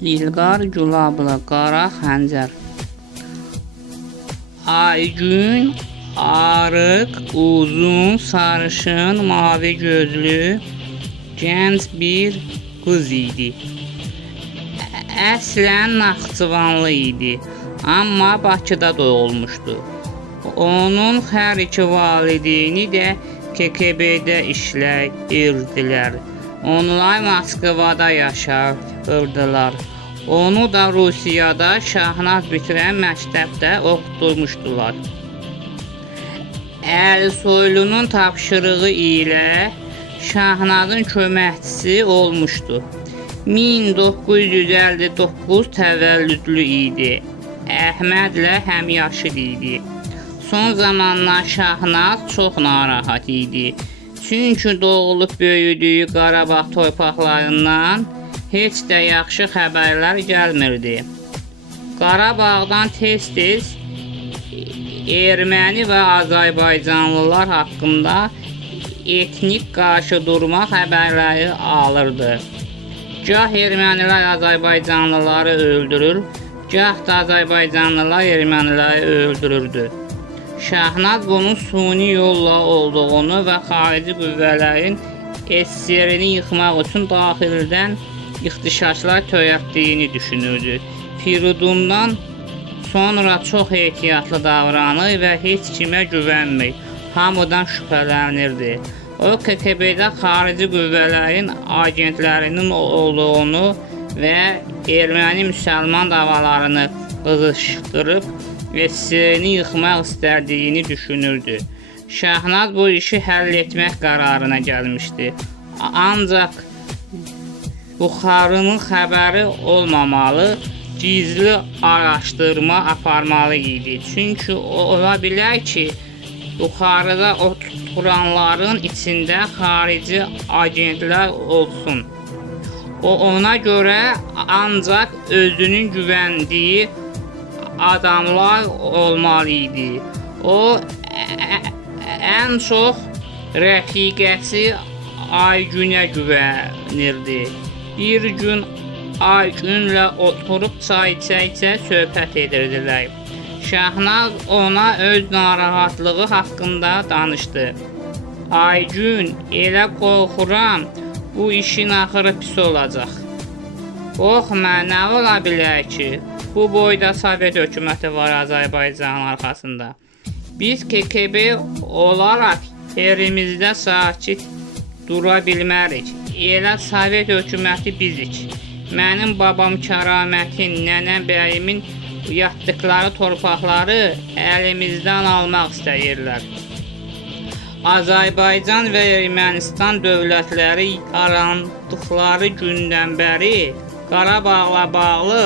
İlqar Gülablı, Qara Xəncər. Aygün arıq, uzun, sarışın, mavi gözlü, gənc bir qız idi. Əslən Naxçıvanlı idi, amma Bakıda doğulmuşdu. Onun hər iki valideyni də KGB-də işləyirdilər. Onlar Moskvada yaşayırdılar. Onu da Rusiyada Şahnaz bitirən məktəbdə oxutmuşdular. Əlisoylunun tapşırığı ilə Şahnazın köməkçisi olmuşdu. 1959 təvəllüdlü idi. Əhmədlə həmyaşıd idi. Son zamanlar Şahnaz çox narahat idi. Çünki doğulub böyüdüyü Qarabağ torpaqlarından heç də yaxşı xəbərlər gəlmirdi. Qarabağdan tez-tez erməni və Azərbaycanlılar haqqında etnik qarşıdurma xəbərləri alırdı. Gah ermənilər Azərbaycanlıları öldürür, gah da Azərbaycanlılar erməniləri öldürürdü. Şahnaz bunun suni yolla olduğunu və xarici qüvvələrin SSR-ni yıxmaq üçün daxildən ixtişaşlar törətdiyini düşünürdü. Firidundan sonra çox ehtiyatlı davranır və heç kimə güvənmir, hamıdan şübhələnirdi. O KGB-də xarici qüvvələrin agentlərinin olduğunu və erməni-müsəlman davalarını qızışdırıb SSR-ni yıxmaq istədiyini düşünürdü. Şahnaz bu işi həll etmək qərarına gəlmişdi. Ancaq buxarının xəbəri olmamalı, gizli araşdırma aparmalı idi. Çünki ola bilər ki, buxarıda oturanların içində xarici agentlər olsun. O ona görə ancaq özünün güvəndiyi adamlar olmalı idi. O ən çox rəfiqəsi Aygünə güvənirdi. Bir gün Aygünlə oturub çay içə-içə söhbət edirdilər. Şahnaz ona öz narahatlığı haqqında danışdı. Aygün, elə qorxuram, bu işin axırı pis olacaq. Qorxma, nə ola bilər ki? Bu boyda Sovet hökuməti var Azərbaycanın arxasında. Biz KGB olaraq yerimizdə sakit dura bilmərik. Elə Sovet hökuməti bizik. Mənim babam Kəramətin, nənəm bəyimin yatdıqları torpaqları əlimizdən almaq istəyirlər. Azərbaycan və Ermənistan dövlətləri yarandıqları gündən bəri Qarabağla bağlı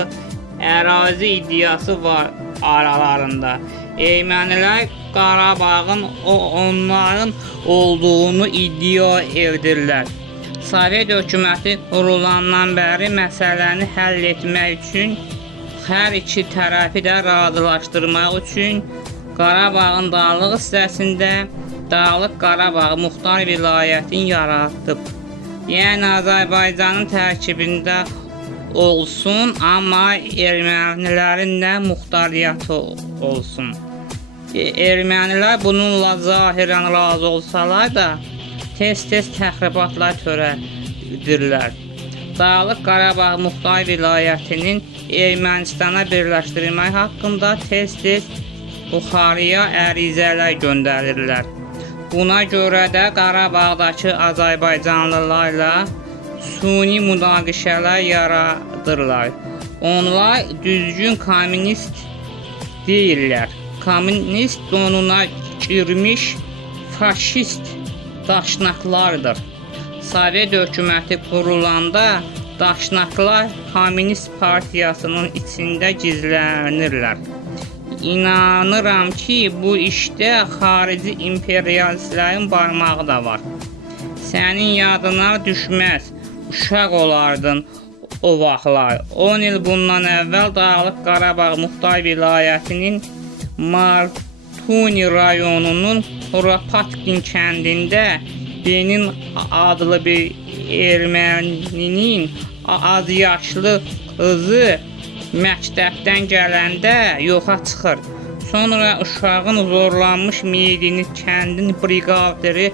ərazi iddiası var aralarında. Ermənilər Qarabağın onların olduğunu iddia edirlər. Sovet hökuməti qurulandan bəri məsələni həll etmək üçün, hər iki tərəfi də razılaşdırmaq üçün Qarabağın dağlıq hissəsində Dağlıq Qarabağ Muxtar vilayətini yaratıb. Yəni Azərbaycanın tərkibində olsun, amma ermənilərin də muxtariyyatı olsun. Ermənilər bununla zahirən razı olsalar da tez-tez təxribatlar törədirlər. Dağlıq Qarabağ Muxtar vilayətinin Ermənistana birləşdirilmək haqqında tez-tez Buxarıya ərizələr göndərirlər. Buna görə də Qarabağdakı Azərbaycanlılarla suni münaqişələr yaradırlar. Onlar düzgün kommunist deyirlər. Kommunist donuna girmiş faşist daşnaqlardır. Sovet hökuməti qurulanda daşnaqlar Kommunist partiyasının içində gizlənirlər. İnanıram ki, bu işdə xarici imperialistlərin barmağı da var. Sənin yadına düşməz, uşaq olardın o vaxtlar. 10 il bundan əvvəl Dağlıq Qarabağ Muxtar vilayətinin Martuni rayonunun Kuropatkin kəndində Benin adlı bir erməninin az yaşlı qızı məktəbdən gələndə yoxa çıxır. Sonra uşağın zorlanmış meyidini kəndin briqadiri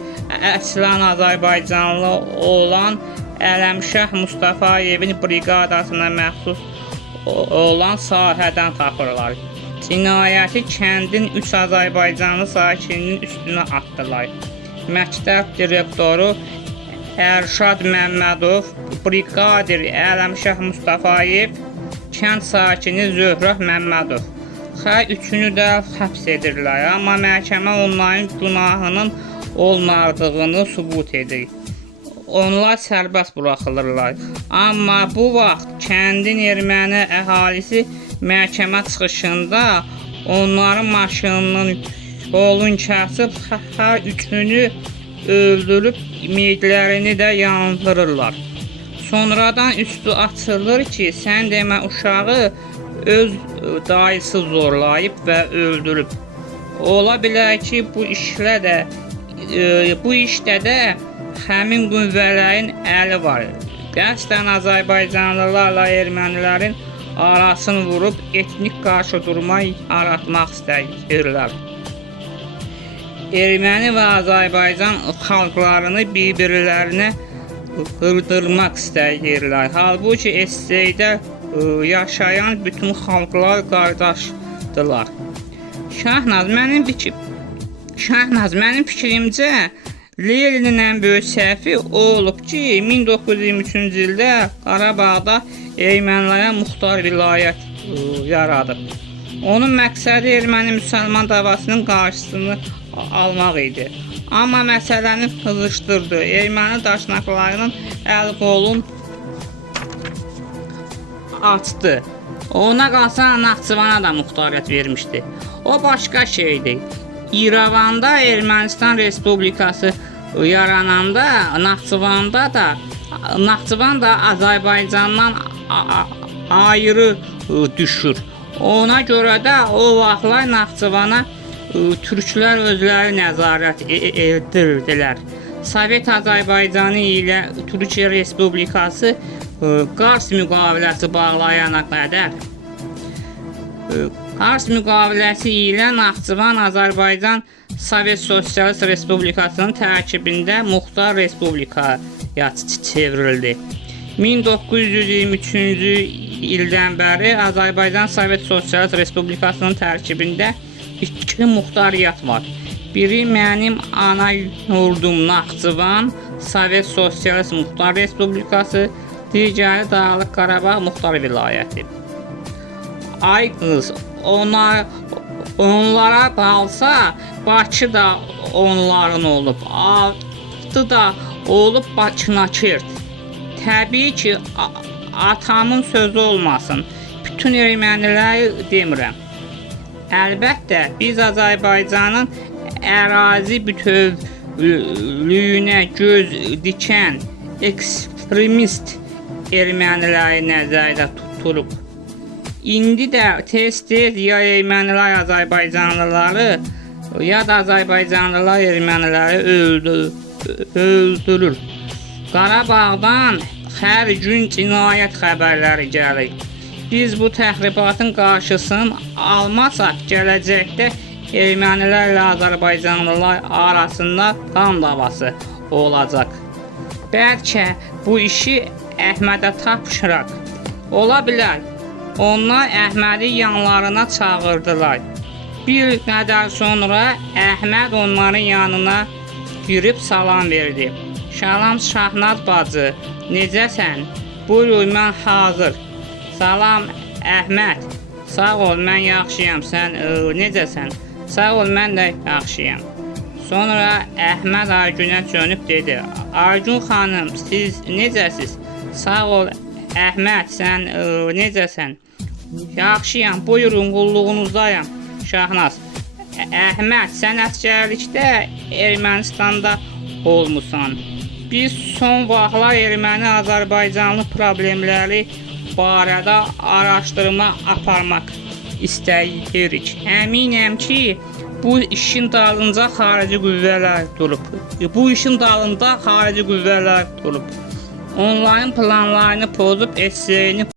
əslən Azərbaycanlı olan Ələmşah Mustafayevin briqadasına məxsus olan sahədən tapırlar. Cinayəti kəndin 3 Azərbaycanlı sakininin üstünə atdılar. Məktəb direktoru Ərşad Məmmədov, briqadir Ələmşah Mustafayev, kənd sakini Zöhrə Məmmədov. Hər üçünü də həbs edirlər, amma məhkəmə onların günahının olmadığını sübut edir. Onlar sərbəst buraxılırlar. Amma bu vaxt kəndin erməni əhalisi məhkəmə çıxışında onların maşınının yolunu kəsib hər üçünü öldürüb meyidlərini də yandırırlar. Sonradan üstü açılır ki, sən demə uşağı öz dayısı zorlayıb və öldürüb. Ola bilər ki, bu işdə də həmin qüvvələrin əli var. Qəsdən Azərbaycanlılarla ermənilərin arasını vurub etnik qarşıdurma yaratmaq istəyirlər. Erməni və Azərbaycan xalqlarını bir-birlərinə qırdırmaq istəyirlər. Halbuki SSR-də yaşayan bütün xalqlar qardaşdırlar. Şahnaz, mənim fikrimcə Leninin ən böyük səhvi o olub ki, 1923-cü ildə Qarabağda ermənilərə muxtar vilayət yaradıb. Onun məqsədi erməni-müsəlman davasının qarşısını almaq idi. Amma məsələni qızışdırdı. Erməni daşnaqlarının əl-qolun açdı. Ona qalsa Naxçıvana da muxtariyyət vermişdi. O başqa şeydir. İrəvanda Ermənistan Respublikası yarananda Naxçıvan da Azərbaycandan ayrı düşür. Ona görə də o vaxtlar Naxçıvana türklər özləri nəzarət edirdilər. Sovet Azərbaycanı ilə Türkiyə Respublikası Qars müqaviləsi bağlayana qədər Qars müqaviləsi ilə Naxçıvan Azərbaycan Sovet Sosialist Respublikasının tərkibində muxtar respublikaya çevrildi. 1923-cü ildən bəri Azərbaycan Sovet Sosialist Respublikasının tərkibində 2 muxtariyyət var. Biri mənim ana yurdum Naxçıvan Sovet Sosialist Muxtar Respublikası, digəri Dağlıq Qarabağ Muxtar Vilayəti. Ay qız, onlara qalsa Bakı da onların olub, adı da olub Bakınakert. Təbii ki, atamın sözü olmasın, bütün erməniləri demirəm. Əlbəttə, biz Azərbaycanın ərazi bütövlüyünə göz dikən ekstremist erməniləri nəzərdə tuturuq. İndi də tez-tez ya ermənilər Azərbaycanlıları, ya da Azərbaycanlılar erməniləri öldürür. Qarabağdan hər gün cinayət xəbərləri gəlir. Biz bu təxribatın qarşısını almasaq, gələcəkdə ermənilərlə Azərbaycanlılar arasında qan davası olacaq. Bəlkə bu işi Əhmədə tapşıraq. Ola bilər. Onlar Əhmədi yanlarına çağırdılar. Bir qədər sonra Əhməd onların yanına girib salam verdi. Salam Şahnaz bacı, necəsən? Buyur, mən hazır. Salam Əhməd. Sağ ol, mən yaxşıyam. Sən necəsən? Sağ ol, mən də yaxşıyam. Sonra Əhməd Argunə dönüb dedi: Argun xanım, siz necəsiz? Sağ ol Əhməd, sən necəsən? Yaxşıyam, buyurun, qulluğunuzdayam. Şahnaz: Əhməd, sən əsgərlikdə Ermənistanda olmusan. Biz son vaxtlar erməni-azərbaycanlı problemləri barədə araşdırma aparmaq istəyirik. Əminəm ki, bu işin dalında xarici qüvvələr durub. onların planlarını pozub eşiyini